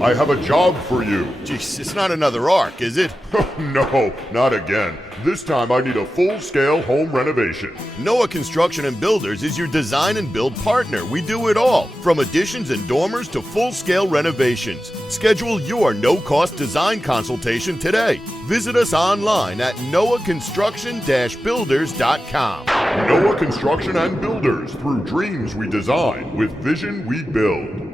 I have a job for you. Jeez, it's not another arc, is it? No, not again. This time I need a full-scale home renovation. Noah Construction and Builders is your design and build partner. We do it all, from additions and dormers to full-scale renovations. Schedule your no-cost design consultation today. Visit us online at noahconstruction-builders.com. Noah Construction and Builders. Through dreams we design, with vision we build.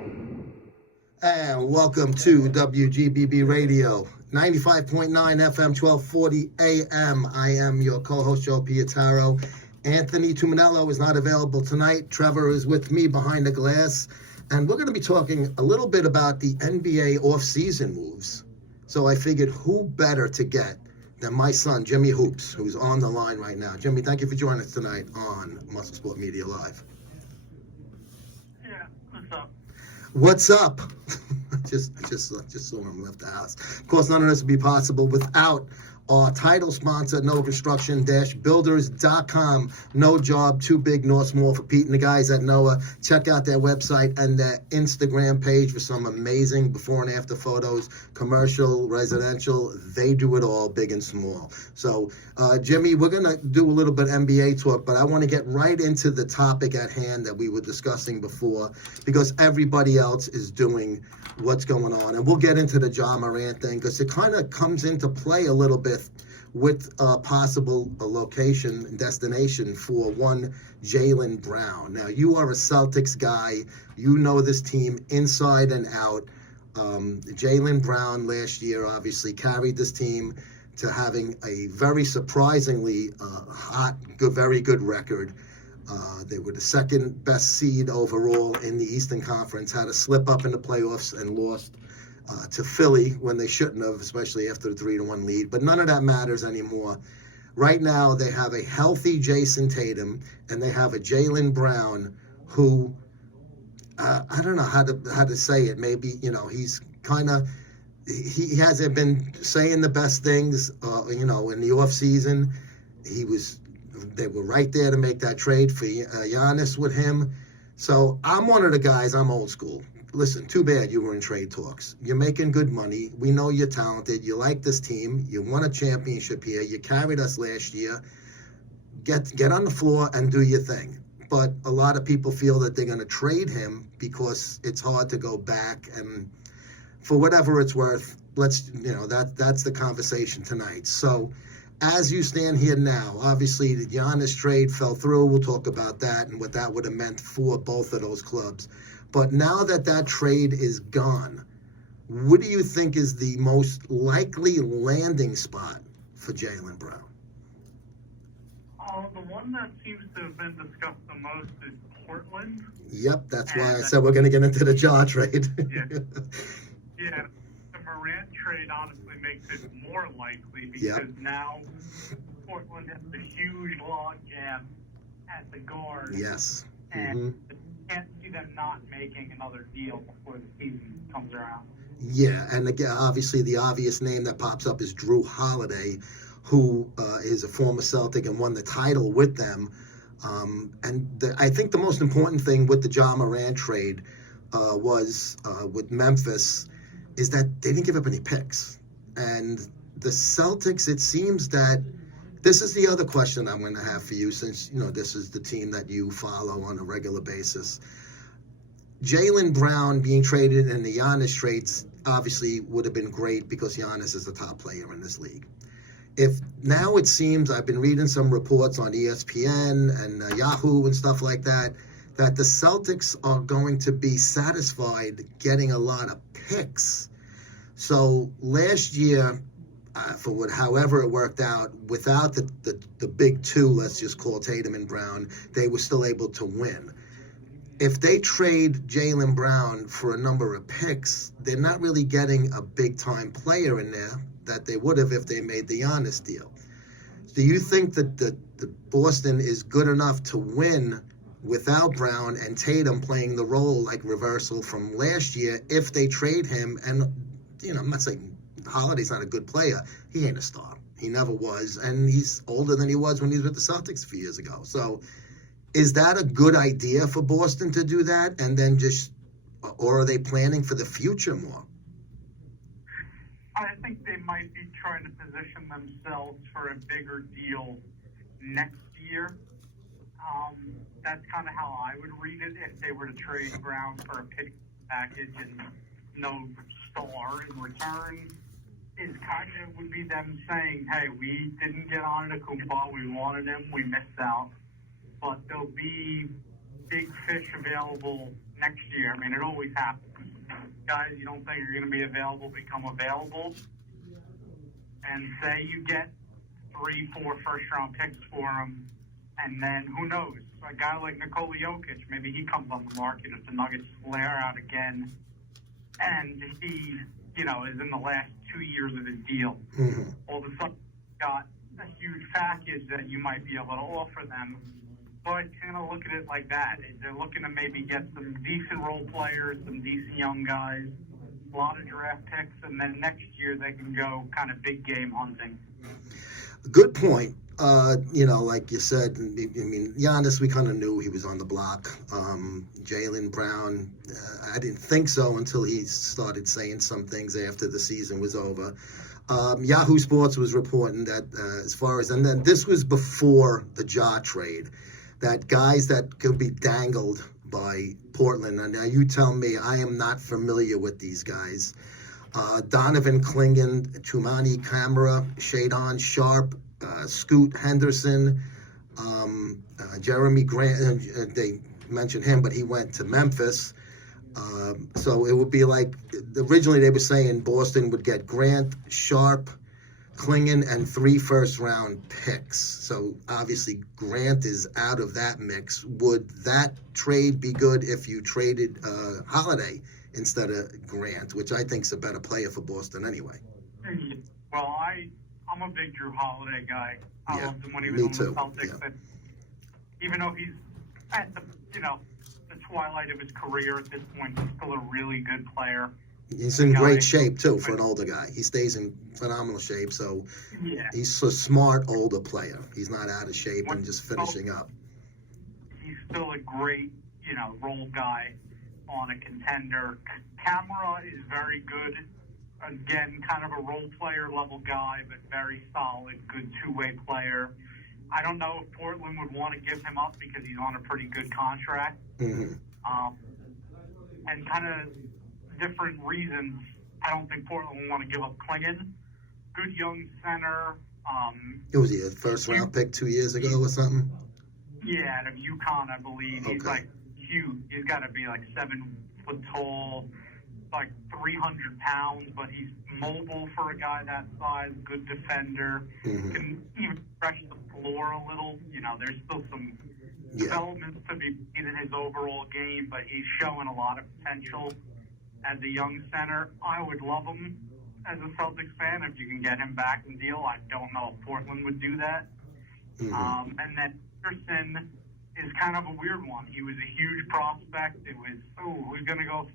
And welcome to WGBB Radio, 95.9 FM, 1240 AM. I am your co-host, Joe Pietaro. Anthony Tuminello is not available tonight. Trevor is with me behind the glass. And we're going to be talking a little bit about the NBA off-season moves. So I figured who better to get than my son, Jimmy Hoops, who's on the line right now. Jimmy, thank you for joining us tonight on MuscleSport Media Live. Yeah, what's up? What's up? I just saw him left the house. Of course, none of this would be possible without our title sponsor, Noah Construction-Builders.com. No job too big nor small for Pete and the guys at Noah. Check out their website and their Instagram page for some amazing before and after photos, commercial, residential. They do it all, big and small. So, Jimmy, we're going to do a little bit NBA talk, but I want to get right into the topic at hand that we were discussing before, because everybody else is doing what's going on. And we'll get into the Ja Morant thing, because it kind of comes into play a little bit with a possible location and destination for one Jalen Brown. Now, you are a Celtics guy. You know this team inside and out. Jalen Brown last year obviously carried this team to having a very surprisingly hot, good, very good record. They were the second best seed overall in the Eastern Conference, had a slip up in the playoffs and lost to Philly when they shouldn't have, especially after the 3-1 lead. But none of that matters anymore. Right now, they have a healthy Jason Tatum, and they have a Jalen Brown who, I don't know how to say it. Maybe, he's kind of, he hasn't been saying the best things, in the offseason. They were right there to make that trade for Giannis with him. So I'm one of the guys, I'm old school. Listen, too bad you were in trade talks. You're making good money. We know you're talented. You like this team. You won a championship here. You carried us last year. Get on the floor and do your thing. But a lot of people feel that they're going to trade him because it's hard to go back. And for whatever it's worth, that's the conversation tonight. So as you stand here now, obviously the Giannis trade fell through. We'll talk about that and what that would have meant for both of those clubs. But now that trade is gone, what do you think is the most likely landing spot for Jalen Brown? The one that seems to have been discussed the most is Portland. Yep, that's why I said we're going to get into the Ja trade. Yeah, the Morant trade honestly makes it more likely because now Portland has a huge log jam at the guard. Yes. And can't see them not making another deal before the season comes around. Yeah, and again, obviously the obvious name that pops up is Drew Holiday, who is a former Celtic and won the title with them. I think the most important thing with the Ja Morant trade was with Memphis is that they didn't give up any picks. And the Celtics, it seems that this is the other question I'm going to have for you, since, this is the team that you follow on a regular basis. Jalen Brown being traded and the Giannis trades obviously would have been great because Giannis is the top player in this league. If now it seems, I've been reading some reports on ESPN and Yahoo and stuff like that, that the Celtics are going to be satisfied getting a lot of picks. So last year, however it worked out, without the big two, let's just call Tatum and Brown, they were still able to win. If they trade Jalen Brown for a number of picks, they're not really getting a big-time player in there that they would have if they made the Giannis deal. Do you think that the Boston is good enough to win without Brown and Tatum playing the role like reversal from last year if they trade him? And, I'm not saying Holiday's not a good player. He ain't a star. He never was. And he's older than he was when he was with the Celtics a few years ago. So is that a good idea for Boston to do that? And then or are they planning for the future more? I think they might be trying to position themselves for a bigger deal next year. That's kind of how I would read it if they were to trade Brown for a pick package and no star in return. Is kind of would be them saying, hey, we didn't get on Kumba, we wanted him, we missed out. But there'll be big fish available next year. I mean, it always happens. Guys you don't think are going to be available become available. And say you get 3-4 first-round picks for him, and then who knows? A guy like Nikola Jokic, maybe he comes on the market if the Nuggets flare out again, and he, is in the last 2 years of his deal. Mm-hmm. All of a sudden, got a huge package that you might be able to offer them. So I kind of look at it like that. They're looking to maybe get some decent role players, some decent young guys, a lot of draft picks, and then next year they can go kind of big game hunting. Good point. Like you said, I mean, Giannis, we kind of knew he was on the block. Jalen Brown, I didn't think so until he started saying some things after the season was over. Yahoo Sports was reporting that and then this was before the Ja trade, that guys that could be dangled by Portland. And now you tell me, I am not familiar with these guys. Donovan Clingan, Tumani Camara, Shadon Sharp, Scoot Henderson, Jeremy Grant. They mentioned him, but he went to Memphis. So it would be like, originally they were saying Boston would get Grant, Sharp, Clingan, and 3 first-round picks. So obviously Grant is out of that mix. Would that trade be good if you traded Holiday instead of Grant, which I think is a better player for Boston anyway? Well, I'm a big Drew Holiday guy. I loved him when he was on the Celtics. Yeah. And even though he's at the twilight of his career at this point, he's still a really good player. He's in great shape, too, for an older guy. He stays in phenomenal shape, so he's a smart, older player. He's not out of shape and just finishing up. He's still a great, role guy on a contender. Camara is very good. Again, kind of a role player level guy, but very solid, good two-way player. I don't know if Portland would want to give him up because he's on a pretty good contract. Mm-hmm. And kind of different reasons, I don't think Portland would want to give up Clingan. Good young center. It was a first-round pick 2 years ago or something? Yeah, out of UConn, I believe. Okay. He's like huge. He's got to be like 7 foot tall, like 300 pounds, but he's mobile for a guy that size, good defender, can even stretch the floor a little. There's still some developments to be made in his overall game, but he's showing a lot of potential as a young center. I would love him as a Celtics fan if you can get him back in deal. I don't know if Portland would do that. And then Anderson is kind of a weird one. He was a huge prospect. It was, who's going to go?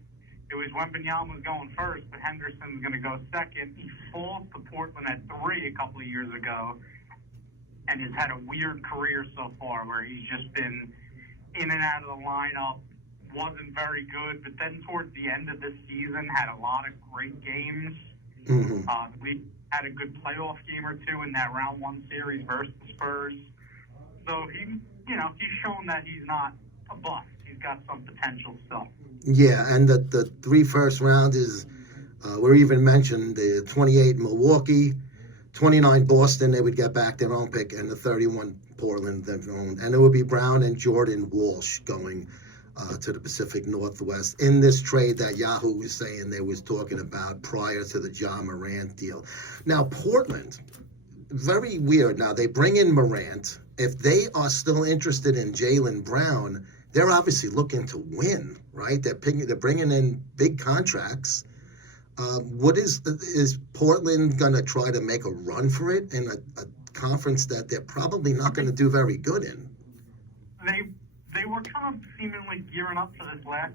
It was Wembanyama was going first, but Henderson's going to go second. He falls to Portland at 3 a couple of years ago and has had a weird career so far where he's just been in and out of the lineup, wasn't very good, but then towards the end of this season had a lot of great games. We had a good playoff game or two in that round 1 series versus the Spurs. So he's shown that he's not a bust. He's got some potential still. Yeah, and the 3 first round is, we're even mentioned the 28 Milwaukee, 29 Boston, they would get back their own pick, and the 31 Portland, their own. And it would be Brown and Jordan Walsh going to the Pacific Northwest in this trade that Yahoo was saying they was talking about prior to the Ja Morant deal. Now, Portland, very weird. Now, they bring in Morant. If they are still interested in Jalen Brown, they're obviously looking to win, right? They're bringing in big contracts. What is Portland going to try to make a run for it in a conference that they're probably not going to do very good in? They were kind of seemingly gearing up for this last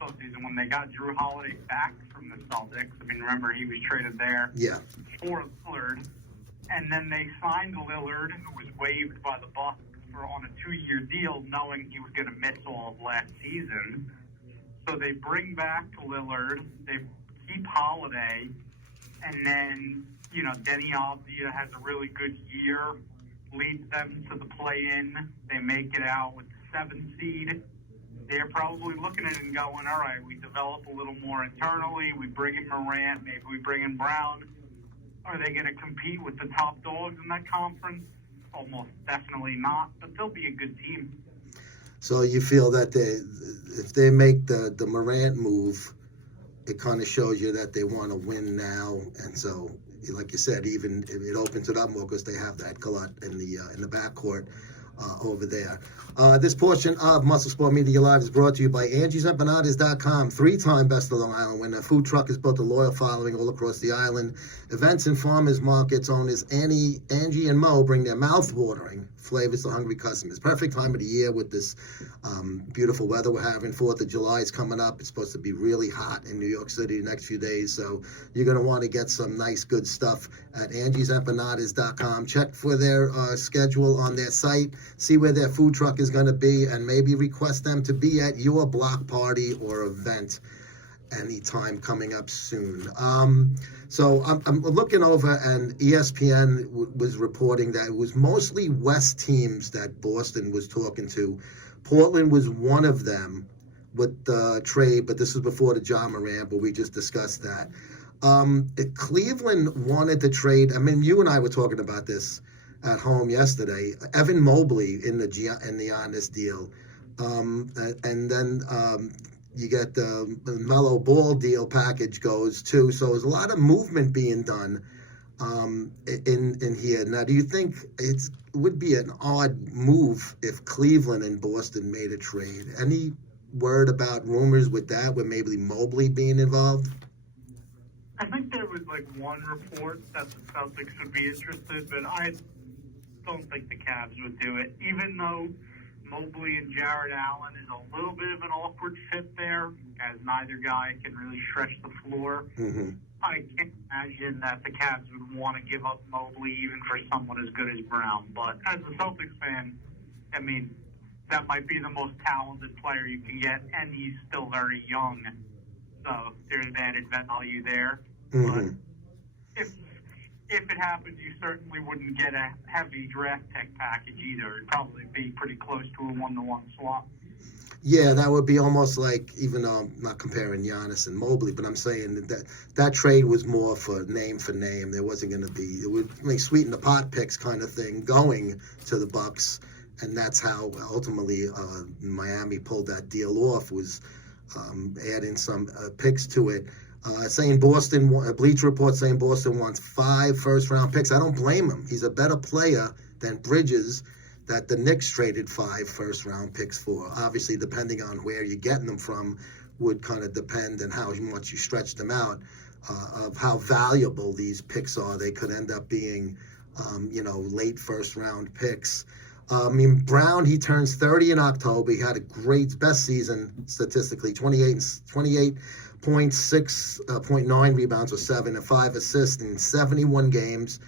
offseason when they got Drew Holiday back from the Celtics. I mean, remember, he was traded there for Lillard. And then they signed Lillard, who was waived by the Bucks on a 2-year deal, knowing he was going to miss all of last season. So they bring back Lillard, they keep Holiday, And then, Denny Avdia has a really good year, leads them to the play-in. They make it out with the 7th seed. They're probably looking at it and going, all right, we develop a little more internally. We bring in Morant. Maybe we bring in Brown. Are they going to compete with the top dogs in that conference? Almost definitely not, but they'll be a good team. So you feel that if they make the Morant move, it kind of shows you that they want to win now, and so, like you said, even it opens it up more because they have that glut in the backcourt over there. This portion of Muscle Sport Media Live is brought to you by Angie'sEmpanadas.com, 3-time Best of Long Island winner. Food truck has built a loyal following all across the island. Events and farmers markets owners Angie and Mo bring their mouth-watering flavors to hungry customers. Perfect time of the year with this beautiful weather we're having. 4th of July is coming up. It's supposed to be really hot in New York City the next few days, so you're going to want to get some nice, good stuff at Angie'sEmpanadas.com. Check for their schedule on their site, see where their food truck is going to be, and maybe request them to be at your block party or event anytime coming up soon. So I'm looking over, and ESPN was reporting that it was mostly West teams that Boston was talking to. Portland was one of them with the trade, but this was before the Ja Morant, but we just discussed that. Cleveland wanted to trade. I mean, you and I were talking about this at home yesterday. Evan Mobley in the Giannis deal, and then you get the Melo Ball deal package goes too. So there's a lot of movement being done in here. Now, do you think it would be an odd move if Cleveland and Boston made a trade? Any word about rumors with that, with maybe Mobley being involved? I think there was one report that the Celtics would be interested, but I don't think the Cavs would do it, even though Mobley and Jared Allen is a little bit of an awkward fit there, as neither guy can really stretch the floor. Mm-hmm. I can't imagine that the Cavs would want to give up Mobley even for someone as good as Brown. But as a Celtics fan, I mean, that might be the most talented player you can get, and he's still very young. So there's added value there. Mm-hmm. But if it happens, you certainly wouldn't get a heavy draft pick package either. It'd probably be pretty close to a 1-to-1 swap. Yeah, that would be almost like, even though I'm not comparing Giannis and Mobley, but I'm saying that trade was more for name. There wasn't going to be, it would sweeten the pot picks kind of thing going to the Bucks, and that's how ultimately Miami pulled that deal off, was adding some picks to it. Saying Boston, Bleacher Report saying Boston wants 5 first-round picks. I don't blame him. He's a better player than Bridges, that the Knicks traded 5 first-round picks for. Obviously, depending on where you're getting them from, would kind of depend on how much you stretch them out, of how valuable these picks are. They could end up being, late first-round picks. Brown, he turns 30 in October. He had a best season statistically, 28.9 rebounds with 7 and 5 assists in 71 games.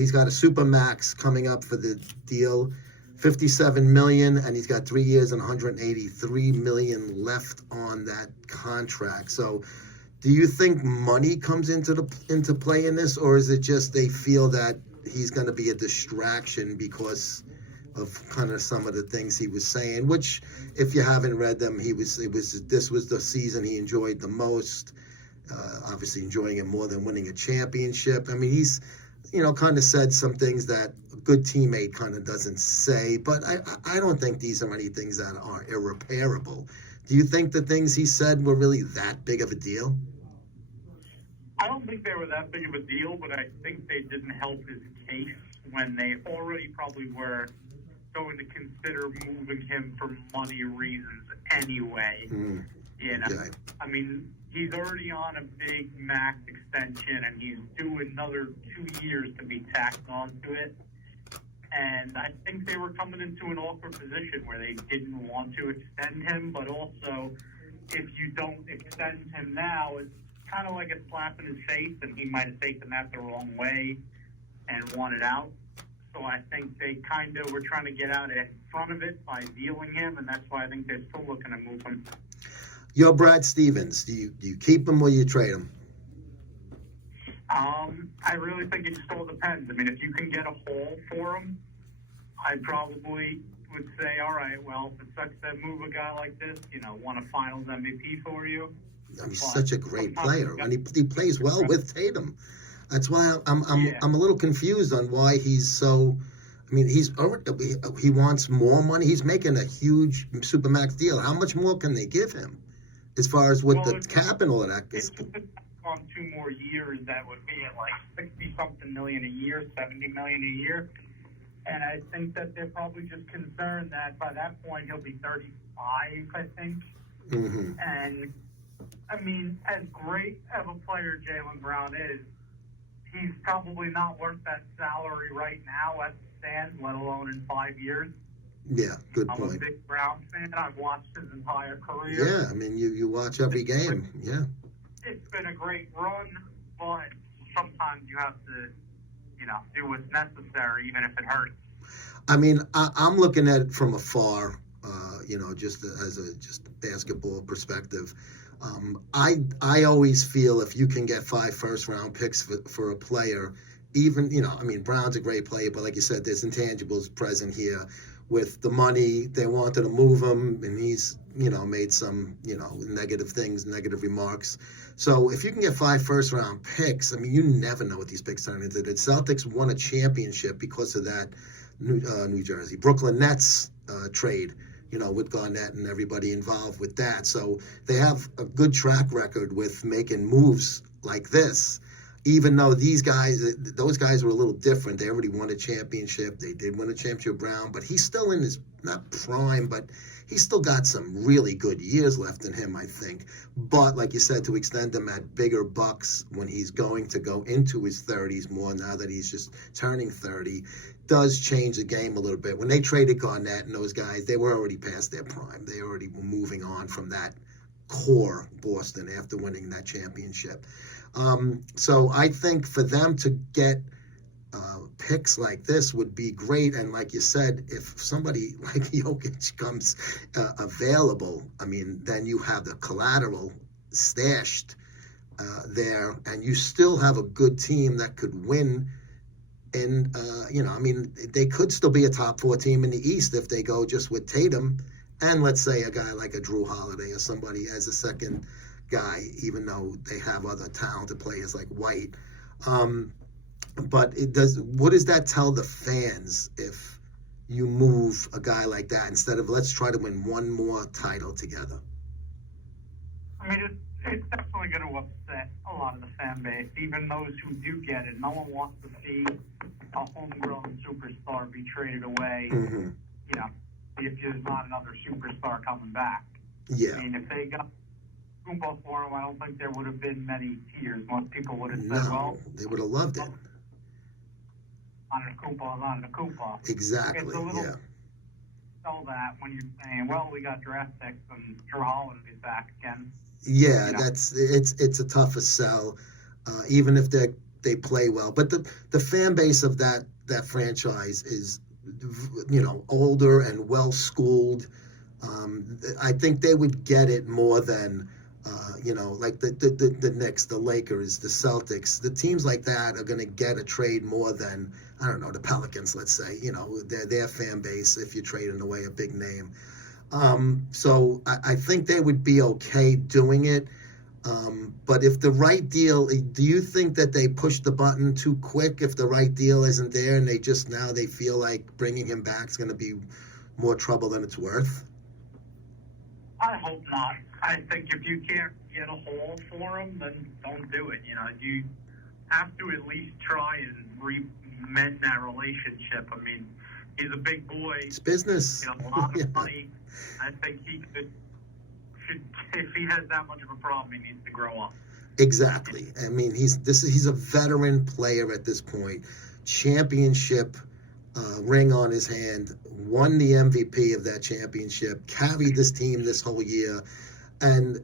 He's got a super max coming up for the deal, $57 million, and he's got 3 years and $183 million left on that contract. So, do you think money comes into play in this, or is it just they feel that he's going to be a distraction because of kind of some of the things he was saying? Which, if you haven't read them, this was the season he enjoyed the most. Obviously enjoying it more than winning a championship. I mean, he's, kind of said some things that a good teammate kind of doesn't say, but I don't think these are any things that are irreparable. Do you think the things he said were really that big of a deal? I don't think they were that big of a deal, but I think they didn't help his case when they already probably were going to consider moving him for money reasons anyway. Okay. I mean, he's already on a big max extension, and he's due another 2 years to be tacked onto it. And I think they were coming into an awkward position where they didn't want to extend him, but also if you don't extend him now, it's kind of like a slap in his face, and he might have taken that the wrong way and wanted out. So I think they kind of were trying to get out in front of it by dealing him, and that's why I think they're still looking to move him. Yo, Brad Stevens, do you keep him or you trade him? I really think it just all depends. I mean, if you can get a haul for him, I probably would say, all right, well, if it sucks to move a guy like this, won a Finals MVP for you. I mean, he's such a great player, and he plays well with Tatum. That's why I'm a little confused on why he's so. I mean, he wants more money. He's making a huge supermax deal. How much more can they give him, as far as with the cap and all of that? On 2 more years, that would be at like 60-something million a year, 70 million a year. And I think that they're probably just concerned that by that point he'll be 35, I think. Mm-hmm. And, I mean, as great of a player Jalen Brown is, he's probably not worth that salary right now as it stands, let alone in 5 years. Yeah, good point. I'm a big Brown fan. I've watched his entire career. Yeah, I mean, you watch every game. Yeah. It's been a great run, but sometimes you have to, do what's necessary, even if it hurts. I mean, I'm looking at it from afar, just as a basketball perspective. I always feel if you can get 5 first-round picks for a player, even, I mean, Brown's a great player, but like you said, there's intangibles present here. With the money, they wanted to move him, and he's, made some, negative remarks. So if you can get 5 first-round picks, I mean, you never know what these picks turn into. The Celtics won a championship because of that New Jersey. Brooklyn Nets trade, with Garnett and everybody involved with that. So they have a good track record with making moves like this. Even though those guys were a little different. They already won a championship. They did win a championship, Brown, but he's still in his, not prime, but he's still got some really good years left in him, I think. But like you said, to extend him at bigger bucks when he's going to go into his 30s more now that he's just turning 30, does change the game a little bit. When they traded Garnett and those guys, they were already past their prime. They already were moving on from that core Boston after winning that championship. So I think for them to get picks like this would be great. And like you said, if somebody like Jokic comes available, I mean, then you have the collateral stashed there, and you still have a good team that could win. And, I mean, they could still be a top 4 team in the East if they go just with Tatum and let's say a guy like a Drew Holiday or somebody as a second guy, even though they have other talented players like White. But what does that tell the fans if you move a guy like that instead of let's try to win one more title together? I mean, it's definitely going to upset a lot of the fan base, even those who do get it. No one wants to see a homegrown superstar be traded away, Mm-hmm. if there's not another superstar coming back. Yeah. I mean, if they got Kumpa for him, I don't think there would have been many tears. Most people would have said, well, they would have loved it. On a Kumpa. Exactly, it's a little yeah. Sell that when you're saying, well, we got draft picks and Drew Holiday's back again. Yeah, it's a tougher sell, even if they play well. But the fan base of that franchise is, older and well schooled. I think they would get it more than, like the Knicks, the Lakers, the Celtics. The teams like that are going to get a trade more than, I don't know, the Pelicans, let's say. Their fan base, if you're trading away a big name. So I think they would be okay doing it. But if the right deal, do you think that they push the button too quick if the right deal isn't there and they feel like bringing him back is going to be more trouble than it's worth? I hope not. I think if you can't get a haul for him, then don't do it. You have to at least try and mend that relationship. I mean, he's a big boy. It's business. A lot of money. I think he if he has that much of a problem, he needs to grow up. Exactly. I mean, he's a veteran player at this point. Championship ring on his hand, won the MVP of that championship, carried this team this whole year, and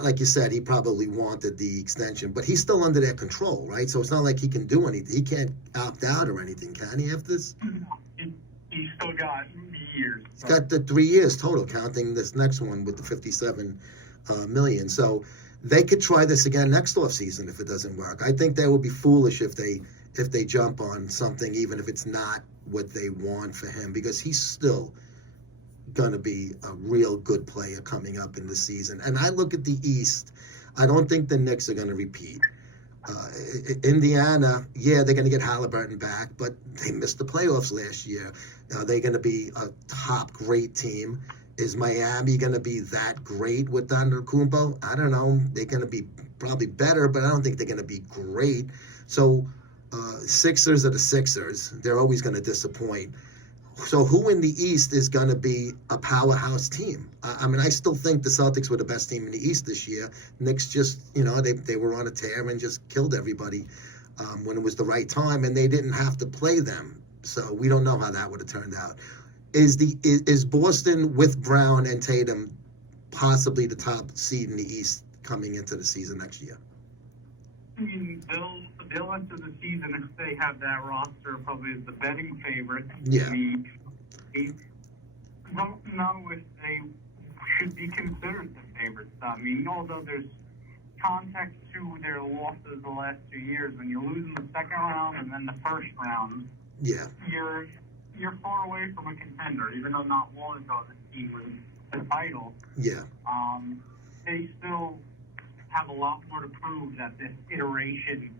like you said, he probably wanted the extension, but he's still under their control, right? So it's not like he can do anything. He can't opt out or anything, can he, after this? He's still got years. He's got the 3 years total, counting this next one with the $57 million. So they could try this again next offseason if it doesn't work. I think they would be foolish if they jump on something, even if it's not what they want for him, because he's still going to be a real good player coming up in the season. And I look at the East, I don't think the Knicks are going to repeat. Indiana, yeah, they're going to get Halliburton back, but they missed the playoffs last year. Are they going to be a top great team? Is Miami going to be that great with Antetokounmpo? I don't know. They're going to be probably better, but I don't think they're going to be great. So Sixers are the Sixers. They're always going to disappoint. So who in the East is going to be a powerhouse team? I mean, I still think the Celtics were the best team in the East this year. Knicks just, they were on a tear and just killed everybody when it was the right time, and they didn't have to play them. So we don't know how that would have turned out. Is Boston with Brown and Tatum possibly the top seed in the East coming into the season next year? I mean, they'll enter the season if they have that roster probably as the betting favorite. Yeah. I don't know if they should be considered the favorites. I mean, although there's context to their losses the last 2 years, when you lose in the second round and then the first round, yeah, you're far away from a contender, even though not long ago this team was the title. Yeah. They still have a lot more to prove that this iteration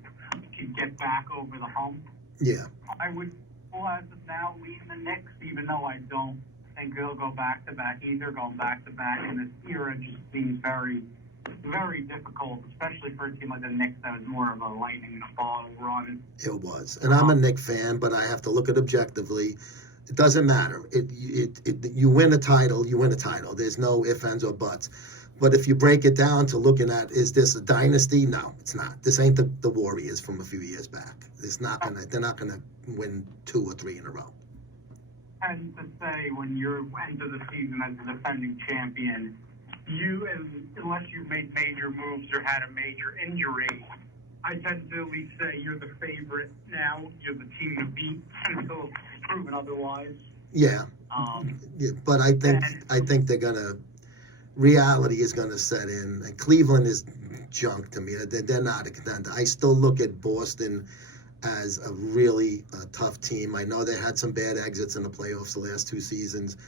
can get back over the hump. Yeah. I would, as of now, lean the Knicks, even though I don't think they'll go back-to-back either. Going back-to-back in this era just seems very, very difficult, especially for a team like the Knicks that was more of a lightning in a bottle run. It was. And I'm a Knicks fan, but I have to look at it objectively. It doesn't matter. You win a title, you win a title. There's no ifs, ands, or buts. But if you break it down to looking at, is this a dynasty? No, it's not. This ain't the Warriors from a few years back. They're not gonna win 2 or 3 in a row. And to say, when you're into the season as a defending champion, unless you've made major moves or had a major injury, I tend to at least say you're the favorite now. You're the team to beat until proven otherwise. Yeah. But I think they're gonna. Reality is going to set in. And Cleveland is junk to me. They're not a contender. I still look at Boston as a really tough team. I know they had some bad exits in the playoffs the last 2 seasons,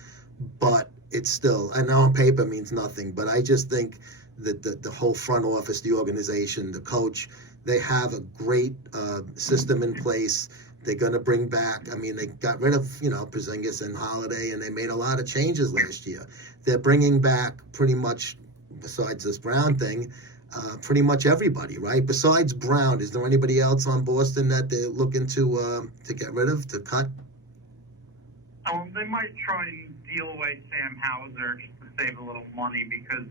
but it's still, I know on paper means nothing, but I just think that the whole front office, the organization, the coach, they have a great system in place. They're going to bring back, I mean, they got rid of, Porzingis and Holiday, and they made a lot of changes last year. They're bringing back pretty much, besides this Brown thing, pretty much everybody, right? Besides Brown, is there anybody else on Boston that they're looking to get rid of, to cut? They might try and deal away Sam Hauser just to save a little money, because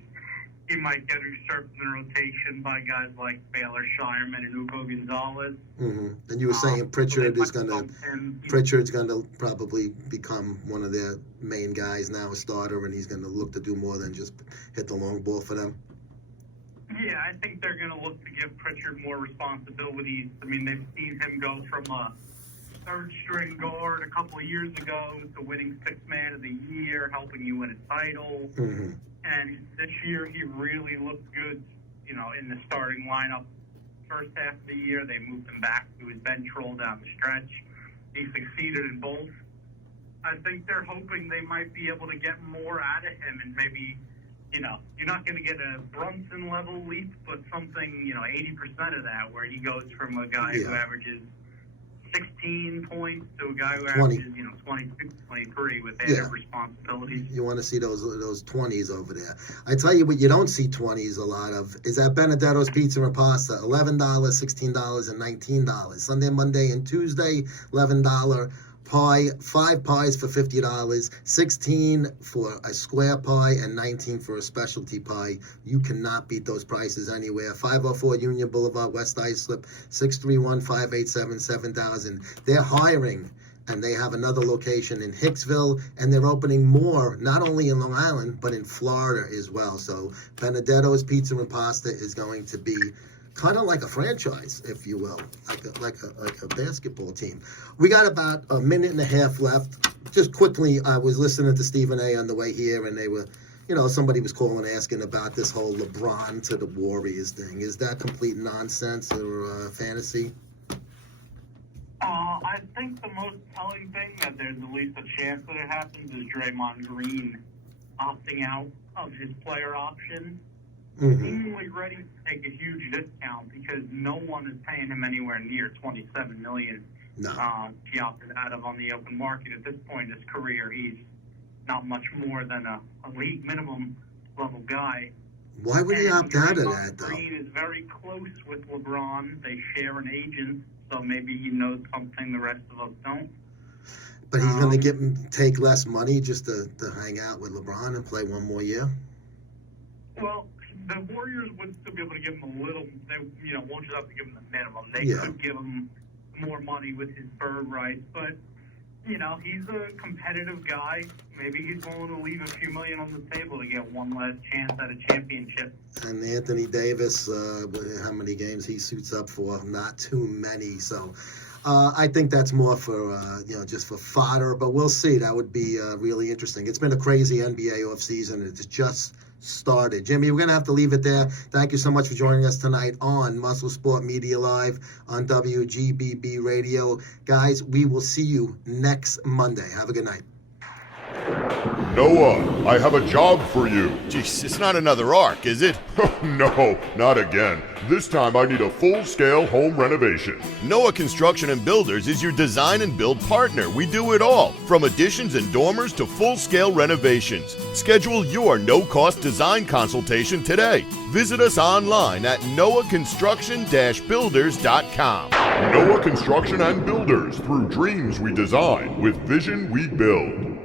he might get usurped in the rotation by guys like Baylor Shireman and Hugo Gonzalez. Mm-hmm. And you were saying Pritchard's going to probably become one of their main guys now, a starter, and he's going to look to do more than just hit the long ball for them. Yeah, I think they're going to look to give Pritchard more responsibilities. I mean, they've seen him go from a third-string guard a couple of years ago to winning 6th Man of the Year, helping you win a title. Mm-hmm. And this year, he really looked good, in the starting lineup. First half of the year, they moved him back to his bench role down the stretch. He succeeded in both. I think they're hoping they might be able to get more out of him, and maybe, you're not going to get a Brunson-level leap, but something, 80% of that, where he goes from a guy who averages 16 points to a guy who averages, 22, 23 with added responsibilities. You want to see those 20s over there. I tell you what you don't see 20s a lot of is at Benedetto's Pizza and Pasta. $11, $16, and $19. Sunday, Monday, and Tuesday, $11 pie, 5 pies for $50, 16 for a square pie, and 19 for a specialty pie. You cannot beat those prices anywhere. 504 Union Boulevard, West Islip, 631-587-7000. They're hiring, and they have another location in Hicksville, and they're opening more, not only in Long Island, but in Florida as well. So Benedetto's Pizza and Pasta is going to be kind of like a franchise, if you will, like a basketball team. We got about a minute and a half left. Just quickly, I was listening to Stephen A. on the way here, and they were somebody was calling asking about this whole LeBron to the Warriors thing. Is that complete nonsense or fantasy? I think the most telling thing that there's at least a chance that it happens is Draymond Green opting out of his player option. Seemingly ready to take a huge discount because no one is paying him anywhere near $27 million. No. He opted out of on the open market. At this point in his career, he's not much more than a league minimum level guy. Why would he opt out of that, though? Green is very close with LeBron. They share an agent, so maybe he knows something the rest of us don't. But he's going to take less money just to hang out with LeBron and play one more year? Well, the Warriors would still be able to give him a little. They, won't just have to give him the minimum. They could give him more money with his bird rights, but he's a competitive guy. Maybe he's willing to leave a few million on the table to get one last chance at a championship. And Anthony Davis, how many games he suits up for? Not too many. So I think that's more for, just for fodder. But we'll see. That would be really interesting. It's been a crazy NBA offseason. It's just started. Jimmy, we're going to have to leave it there. Thank you so much for joining us tonight on MuscleSport Media Live on WGBB Radio. Guys, we will see you next Monday. Have a good night. Noah, I have a job for you. Jeez, it's not another arc, is it? No, not again. This time I need a full-scale home renovation. Noah Construction and Builders is your design and build partner. We do it all, from additions and dormers to full-scale renovations. Schedule your no-cost design consultation today. Visit us online at noahconstruction-builders.com. Noah Construction and Builders, through dreams we design, with vision we build.